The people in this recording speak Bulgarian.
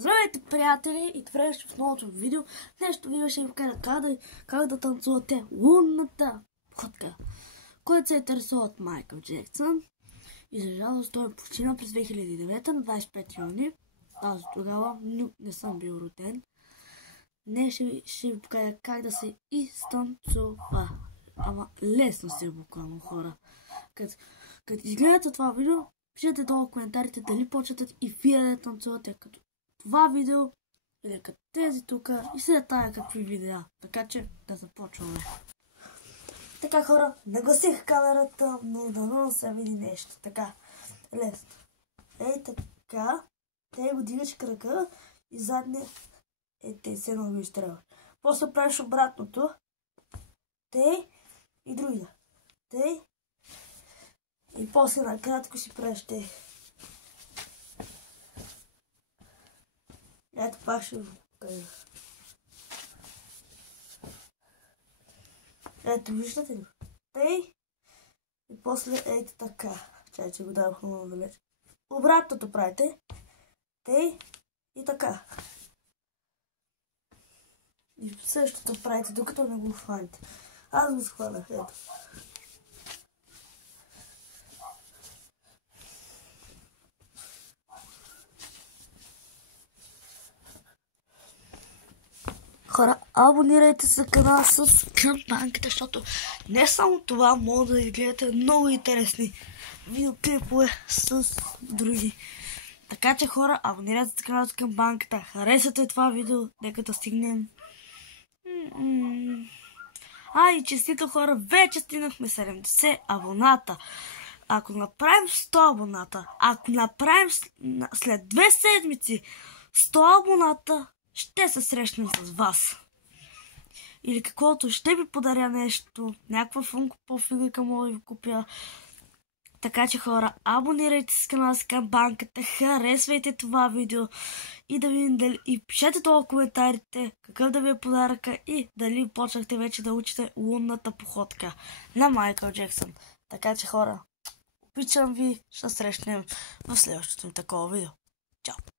Здравейте, приятели, и това ще в новото видео. Нещо видео ще ви покажа как да танцувате лунната походка, който се интересува от Майкъл Джексън. И за жалост той почина през 2009 на 25 юни. Аз тогава не съм бил роден. Днес ще ви покажа как да се изтанцува. Ама лесно се буквално, хора. Като изгледате това видео, пишете долу в коментарите дали почвате и вие да танцувате като това видео или като тези тук и след тая какви видеа. Така че да започваме. Така, хора, нагласих камерата, но дано се види нещо. Така, лесно. Ей така, те го дигаш крака и задния те се много изстрелваш. После правиш обратното. Те и другия. Те и после накратко си правиш те. Ето пак ще го покажа. Ето, виждате ли? Тъй. И после ето така. Чай, че го дадох много далеч. Обратното правите. Тъй. И така. И същото правите, докато не го хваните. Аз го схванах, ето. Хора, абонирайте се за канала с камбанката, защото не само това, може да изгледате много интересни видеоклипове с други. Така че, хора, абонирайте се за канала с камбанката, харесате това видео, нека да стигнем. И честито, хора, вече стигнахме 70 абоната. Ако направим 100 абоната, ако направим след 2 седмици 100 абоната, ще се срещнем с вас. Или каквото, ще ви подаря нещо, някаква функо по-фигурка мога да ви купя. Така че, хора, абонирайте се с канала с камбанката, харесвайте това видео и да видим дали, и пишете долу в коментарите какъв да ви е подаръка и дали почнахте вече да учите лунната походка на Майкъл Джексън. Така че, хора, обичам ви, ще срещнем в следващото такова видео. Чао!